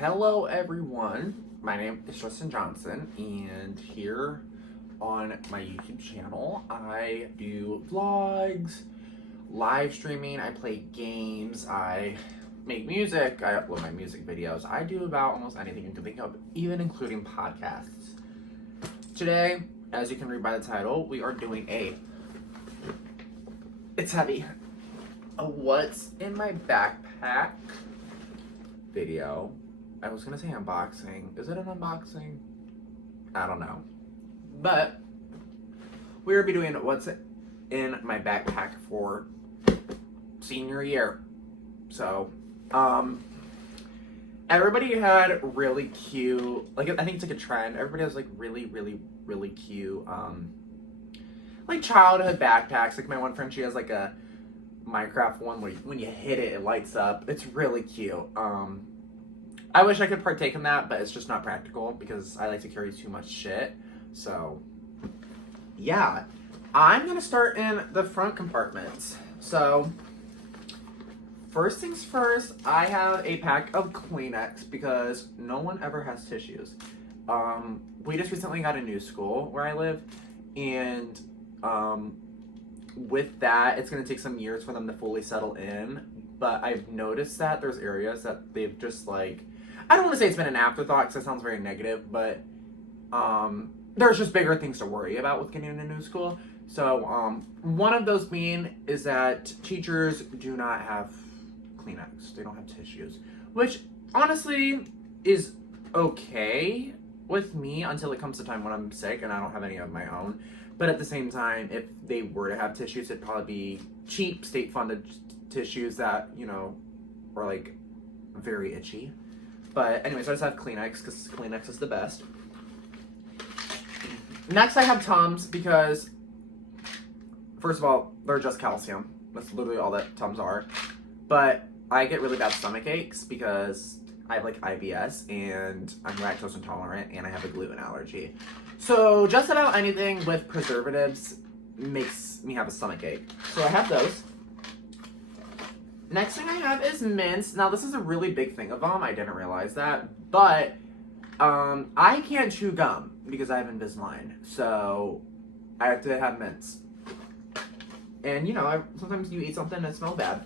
Hello everyone, my name is Tristen Johnson, and here on my YouTube channel I do vlogs, live streaming, I play games, I make music, I upload my music videos. I do about almost anything you can think of, even including podcasts. Today, as you can read by the title, we are doing it's heavy, a what's in my backpack video. I was gonna say unboxing. Is it an unboxing? I don't know. But we'll be doing what's in my backpack for senior year. So, everybody had really cute, like, I think it's like a trend. Everybody has like really cute, like childhood backpacks. Like my one friend, she has like a Minecraft one where when you hit it, it lights up. It's really cute. I wish I could partake in that, but it's just not practical because I like to carry too much shit. So, yeah. I'm gonna start in the front compartments. So, first things first, I have a pack of Kleenex because no one ever has tissues. We just recently got a new school where I live, and with that, it's gonna take some years for them to fully settle in. But I've noticed that there's areas that they've just like, I don't want to say it's been an afterthought because that sounds very negative, but there's just bigger things to worry about with getting in a new school. So one of those being is that teachers do not have Kleenex. They don't have tissues, which honestly is okay with me until it comes to time when I'm sick and I don't have any of my own. But at the same time, if they were to have tissues, it'd probably be cheap, state-funded tissues that, you know, are like very itchy. But anyways, I just have Kleenex because Kleenex is the best. Next, I have Tums because, first of all, they're just calcium. That's literally all that Tums are. But I get really bad stomach aches because I have like IBS and I'm lactose intolerant and I have a gluten allergy. So just about anything with preservatives makes me have a stomach ache. So I have those. Next thing I have is mints. Now this is a really big thing of them. I didn't realize that. But I can't chew gum because I have Invisalign. So I have to have mints. And you know, sometimes you eat something that smells bad.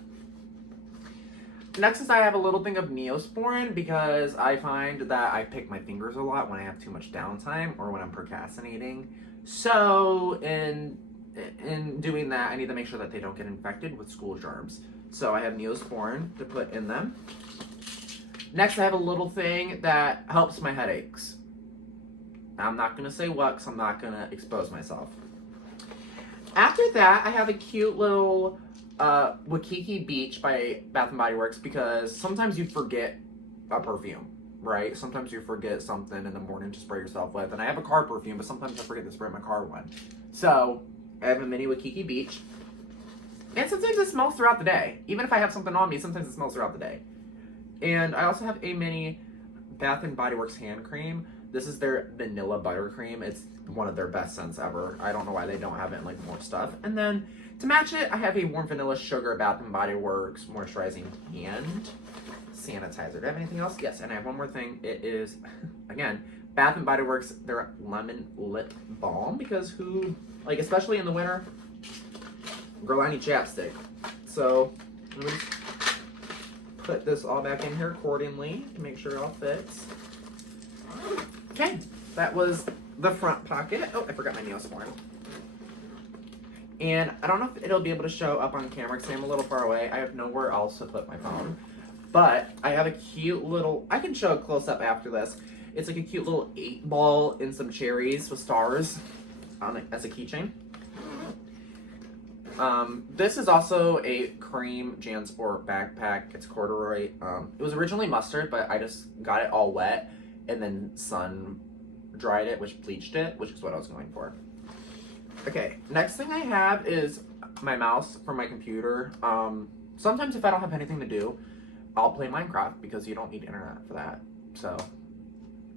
Next is I have a little thing of Neosporin because I find that I pick my fingers a lot when I have too much downtime or when I'm procrastinating. So in doing that, I need to make sure that they don't get infected with school germs. So I have Neosporin to put in them. Next, I have a little thing that helps my headaches. I'm not going to say what because I'm not going to expose myself. After that, I have a cute little Waikiki Beach by Bath & Body Works because sometimes you forget a perfume, right? Sometimes you forget something in the morning to spray yourself with. And I have a car perfume, but sometimes I forget to spray my car one. So I have a mini Waikiki Beach. And sometimes it smells throughout the day. Even if I have something on me, sometimes it smells throughout the day. And I also have a mini Bath & Body Works hand cream. This is their vanilla buttercream. It's one of their best scents ever. I don't know why they don't have it in like more stuff. And then to match it, I have a warm vanilla sugar Bath & Body Works moisturizing hand sanitizer. Do I have anything else? Yes, and I have one more thing. It is, again, Bath & Body Works, their lemon lip balm because like especially in the winter, girl, I need chapstick. So let me just put this all back in here accordingly to make sure it all fits. Okay, that was the front pocket. Oh, I forgot my Neosporin. And I don't know if it'll be able to show up on camera because I'm a little far away. I have nowhere else to put my phone. But I have a cute little, I can show a close up after this. It's like a cute little 8-ball and some cherries with stars on it as a keychain. This is also a cream JanSport backpack. It's corduroy. It was originally mustard, but I just got it all wet and then sun dried it, which bleached it, which is what I was going for. Okay, next thing I have is my mouse for my computer. Sometimes if I don't have anything to do, I'll play Minecraft because you don't need internet for that. So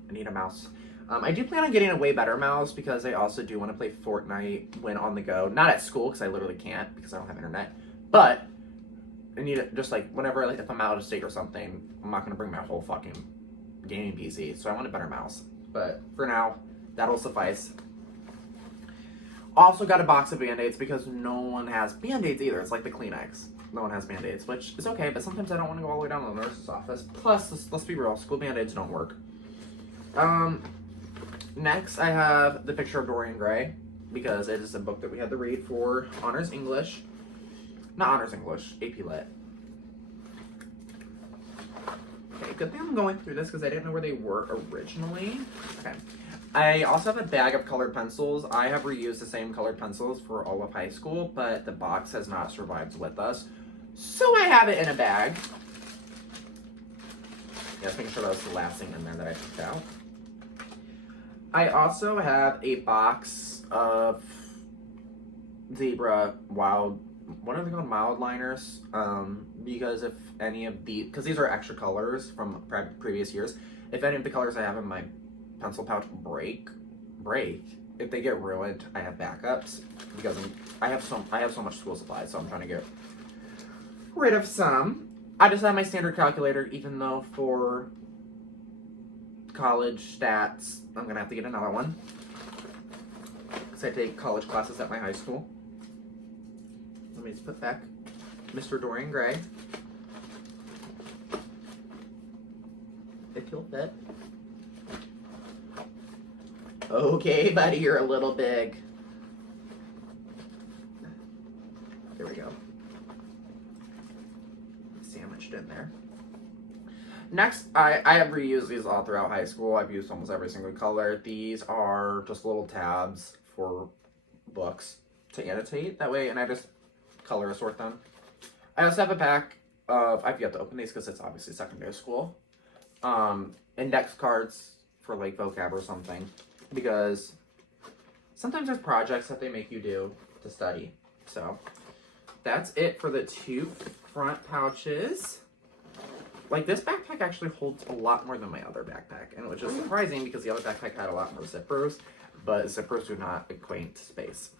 I need a mouse. I do plan on getting a way better mouse because I also do want to play Fortnite when on the go. Not at school because I literally can't because I don't have internet. But I need it just like whenever, like if I'm out of state or something, I'm not going to bring my whole fucking gaming PC, so I want a better mouse. But for now, that'll suffice. Also got a box of Band-Aids because no one has Band-Aids either. It's like the Kleenex. No one has Band-Aids, which is okay, but sometimes I don't want to go all the way down to the nurse's office. Plus, let's be real, school Band-Aids don't work. Next, I have The Picture of Dorian Gray, because it is a book that we had to read for Honors English. Not Honors English, AP Lit. Okay, good thing I'm going through this because I didn't know where they were originally. Okay. I also have a bag of colored pencils. I have reused the same colored pencils for all of high school, but the box has not survived with us. So I have it in a bag. Just making sure that was the last thing in there that I took out. I also have a box of zebra wild, what are they called? Mild liners. Because if any of because these are extra colors from previous years, if any of the colors I have in my pencil pouch break, if they get ruined, I have backups because I have so much school supplies, so I'm trying to get rid of some. I just have my standard calculator, even though for college stats, I'm gonna have to get another one because I take college classes at my high school. Let me just put back Mr. Dorian Gray. If you'll fit. Okay, buddy, you're a little big. There we go. Sandwiched in there. Next, I have reused these all throughout high school. I've used almost every single color. These are just little tabs for books to annotate that way, and I just color sort them. I also have a pack of, I've yet to open these because it's obviously secondary school, index cards for like vocab or something, because sometimes there's projects that they make you do to study. So that's it for the two front pouches. Like, this backpack actually holds a lot more than my other backpack, and which is surprising because the other backpack had a lot more zippers, but zippers do not equate to space.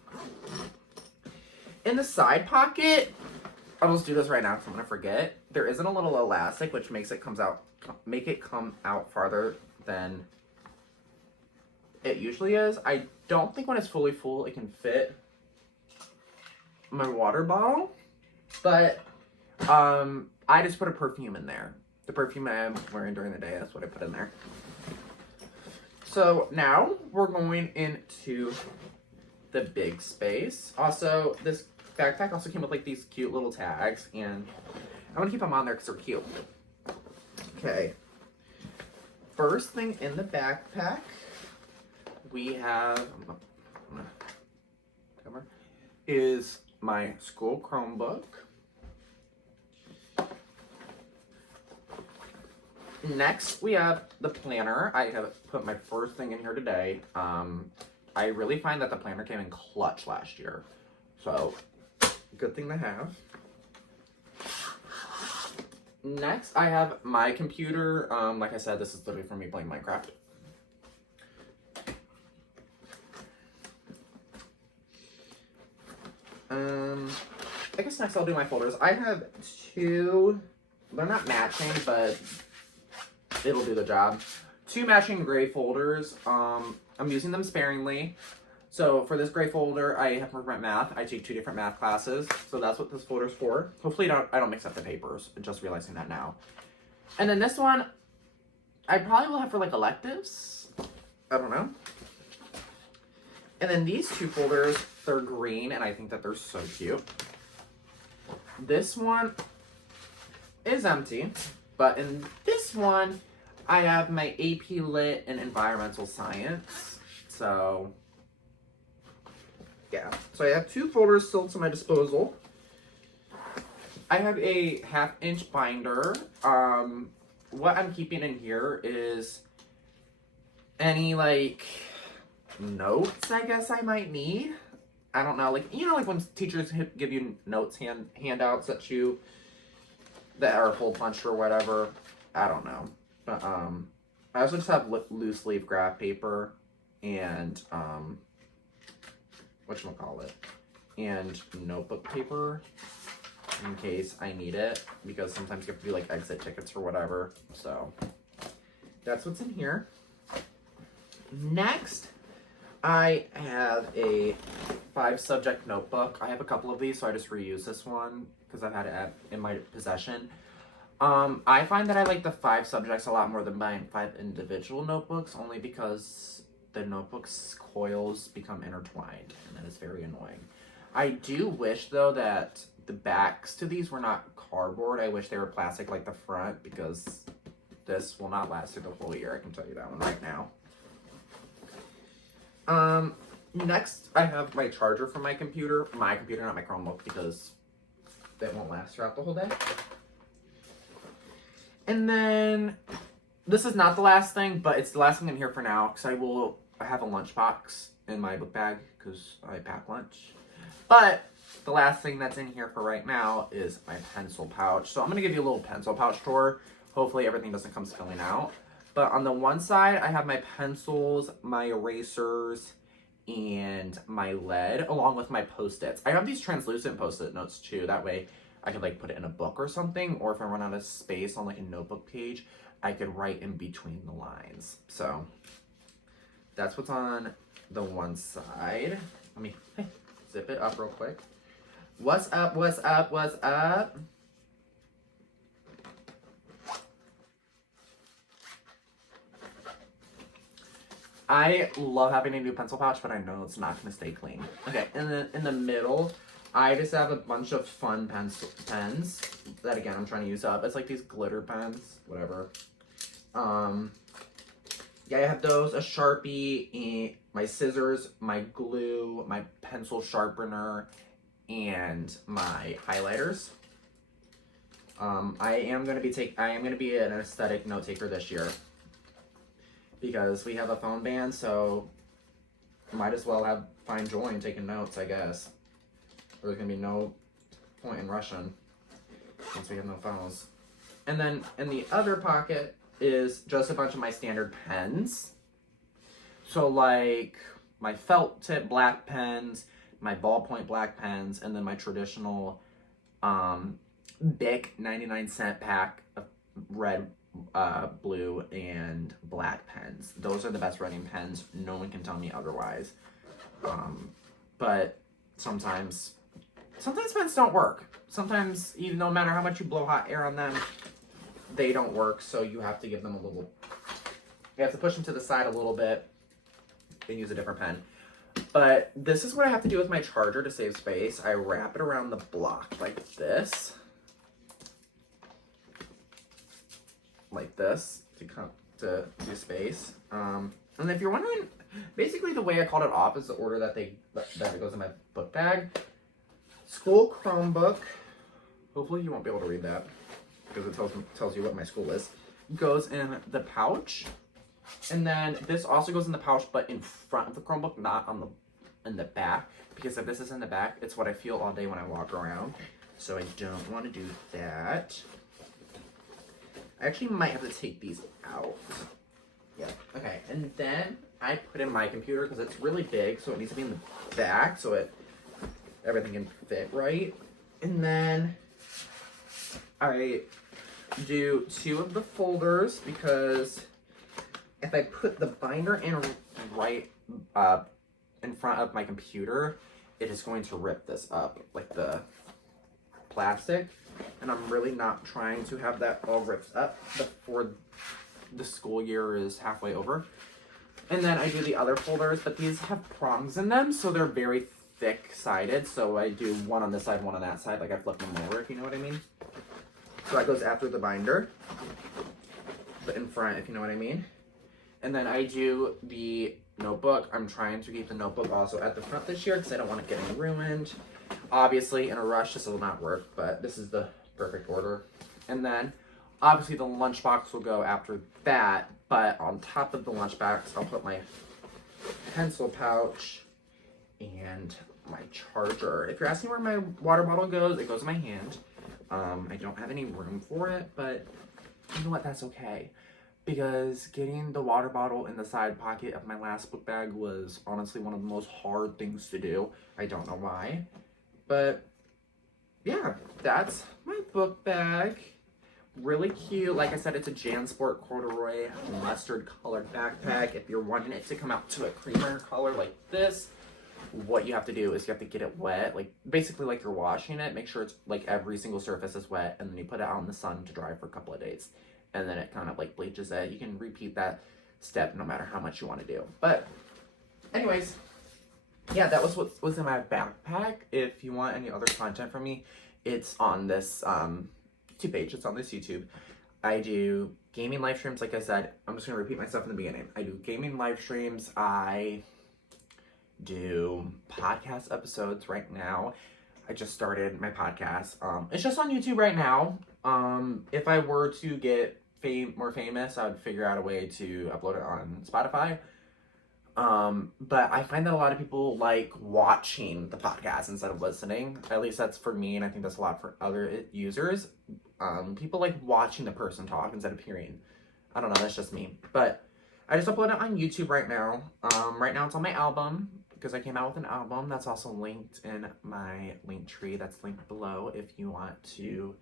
In the side pocket, I'll just do this right now because I'm gonna forget. There isn't a little elastic which makes it make it come out farther than it usually is. I don't think when it's fully full it can fit my water bottle, but I just put a perfume in there. The perfume I'm wearing during the day, that's what I put in there. So now we're going into the big space. Also, this backpack also came with like these cute little tags, and I'm gonna keep them on there because they're cute. Okay. First thing in the backpack, we have is my school Chromebook. Next, we have the planner. I have put my first thing in here today. I really find that the planner came in clutch last year. So, good thing to have. Next, I have my computer. Like I said, this is literally for me playing Minecraft. I guess next I'll do my folders. I have two, they're not matching, but it'll do the job. Two matching gray folders. I'm using them sparingly. So for this gray folder, I have for my math. I take two different math classes, so that's what this folder's for. Hopefully I don't mix up the papers. I'm just realizing that now. And then this one, I probably will have for like electives. I don't know. And then these two folders, they're green, and I think that they're so cute. This one is empty, but in this one, I have my AP Lit and Environmental Science. So, yeah. So I have two folders still to my disposal. I have a 1/2-inch binder. What I'm keeping in here is any, like, notes I guess I might need. I don't know, like, you know, like when teachers give you notes, handouts that are hole punched or whatever. I don't know. But, I also just have loose leaf graph paper and, whatchamacallit, and notebook paper in case I need it, because sometimes you have to do, like, exit tickets or whatever. So, that's what's in here. Next, I have a 5-subject notebook. I have a couple of these, so I just reuse this one because I've had it in my possession. I find that I like the 5 subjects a lot more than buying 5 individual notebooks, only because the notebooks coils become intertwined, and that is very annoying. I do wish, though, that the backs to these were not cardboard. I wish they were plastic like the front, because this will not last through the whole year. I can tell you that one right now. Next, I have my charger for my computer. My computer, not my Chromebook, because it won't last throughout the whole day. And then, this is not the last thing, but it's the last thing in here for now, because I have a lunchbox in my book bag, because I pack lunch. But the last thing that's in here for right now is my pencil pouch. So I'm going to give you a little pencil pouch tour. Hopefully everything doesn't come spilling out. But on the one side, I have my pencils, my erasers, and my lead, along with my Post-its. I have these translucent Post-it notes too. That way I could like put it in a book or something, or if I run out of space on like a notebook page, I could write in between the lines. So that's what's on the one side. Let me zip it up real quick. What's up, what's up, what's up? I love having a new pencil pouch, but I know it's not going to stay clean. Okay, and then in the middle, I just have a bunch of fun pens that, again, I'm trying to use up. It's like these glitter pens, whatever. Yeah, I have those, a Sharpie, my scissors, my glue, my pencil sharpener, and my highlighters. I am going to be an aesthetic note taker this year, because we have a phone ban, so might as well find joy in taking notes, I guess. There's gonna be no point in rushing since we have no phones. And then in the other pocket is just a bunch of my standard pens. So like my felt tip black pens, my ballpoint black pens, and then my traditional Bic 99-cent pack of red, blue, and black pens. Those are the best writing pens. No one can tell me otherwise. But sometimes pens don't work. Sometimes, even no matter how much you blow hot air on them, they don't work. So you have to give them you have to push them to the side a little bit and use a different pen. But this is what I have to do with my charger to save space. I wrap it around the block like this. Like this to do space. And if you're wondering, basically the way I called it off is the order that it goes in my book bag. School Chromebook. Hopefully you won't be able to read that because it tells you what my school is. Goes in the pouch, and then this also goes in the pouch, but in front of the Chromebook, not in the back. Because if this is in the back, it's what I feel all day when I walk around. So I don't want to do that. I actually might have to take these out. Yeah. Okay. And then I put in my computer because it's really big, so it needs to be in the back so everything can fit right. And then I do 2 of the folders because if I put the binder in right in front of my computer, it is going to rip this up, like the plastic. And I'm really not trying to have that all ripped up before the school year is halfway over. And then I do the other folders, but these have prongs in them, so they're very thick-sided. So I do one on this side, one on that side, like I flip them over, if you know what I mean. So that goes after the binder, but in front, if you know what I mean. And then I do the notebook. I'm trying to keep the notebook also at the front this year because I don't want it getting ruined. Obviously, in a rush, this will not work, but this is the perfect order. And then, obviously, the lunchbox will go after that, but on top of the lunchbox, I'll put my pencil pouch and my charger. If you're asking where my water bottle goes, it goes in my hand. I don't have any room for it, but you know what? That's okay. Because getting the water bottle in the side pocket of my last book bag was honestly one of the most hard things to do. I don't know why. But yeah, that's my book bag. really cute. Like I said, it's a JanSport corduroy mustard colored backpack. If you're wanting it to come out to a creamer color like this, what you have to do is you have to get it wet, like basically like you're washing it. Make sure it's like every single surface is wet, and then you put it out in the sun to dry for a couple of days, and then it kind of like bleaches it. You can repeat that step no matter how much you want to do. But anyways, yeah, that was what was in my backpack. If you want any other content from me, it's on this YouTube page. It's on this YouTube. I do gaming live streams. Like I said, I'm just gonna repeat myself in the beginning. I do gaming live streams. I do podcast episodes right now. I just started my podcast. It's just on YouTube right now. If I were to get more famous, I would figure out a way to upload it on Spotify. But I find that a lot of people like watching the podcast instead of listening. At least that's for me, and I think that's a lot for other users. People like watching the person talk instead of hearing. I don't know, that's just me. But I just upload it on YouTube right now. Right now it's on my album, because I came out with an album. That's also linked in my link tree. That's linked below if you want to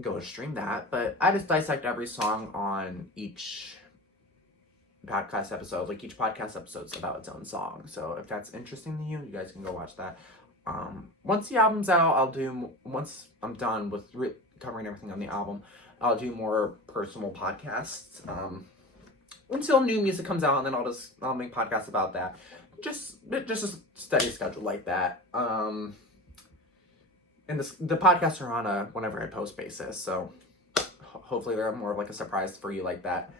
go stream that. But I just dissect every song on each podcast episode. Like each podcast episode's about its own song. So if that's interesting to you, you guys can go watch that. Once the album's out, once I'm done with covering everything on the album, I'll do more personal podcasts. Until new music comes out, and then I'll make podcasts about that. Just a steady schedule like that. And the podcasts are on a whenever I post basis, so hopefully they're more of like a surprise for you like that.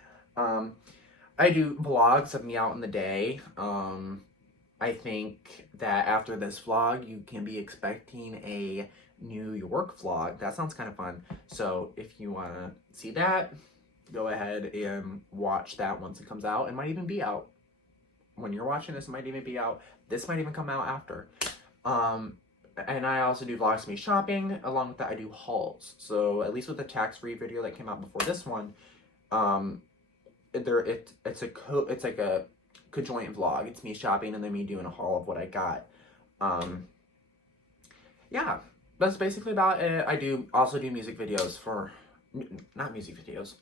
I do vlogs of me out in the day. I think that after this vlog, you can be expecting a New York vlog. That sounds kind of fun. So if you want to see that, go ahead and watch that once it comes out. It might even be out. When you're watching this, it might even be out. This might even come out after. And I also do vlogs of me shopping. Along with that, I do hauls. So at least with the tax-free video that came out before this one, it's like a conjoint vlog. It's me shopping and then me doing a haul of what I got. Yeah, that's basically about it. I do also do music videos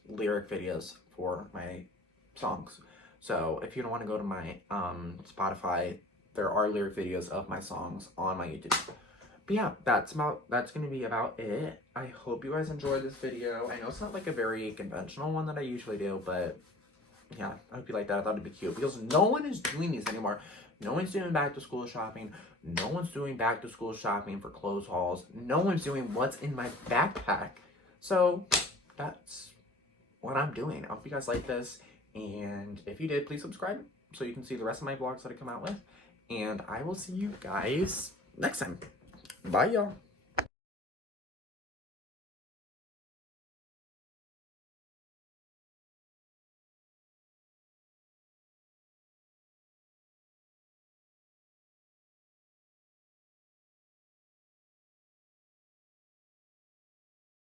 lyric videos for my songs. So if you don't want to go to my Spotify, there are lyric videos of my songs on my YouTube. But yeah, that's gonna be about it. I hope you guys enjoyed this video. I know it's not like a very conventional one that I usually do, but yeah, I hope you like that. I thought it'd be cute because no one is doing these anymore. No one's doing back to school shopping. No one's doing back to school shopping for clothes hauls. No one's doing what's in my backpack. So that's what I'm doing. I hope you guys like this. And if you did, please subscribe so you can see the rest of my vlogs that I come out with. And I will see you guys next time. Bye, y'all.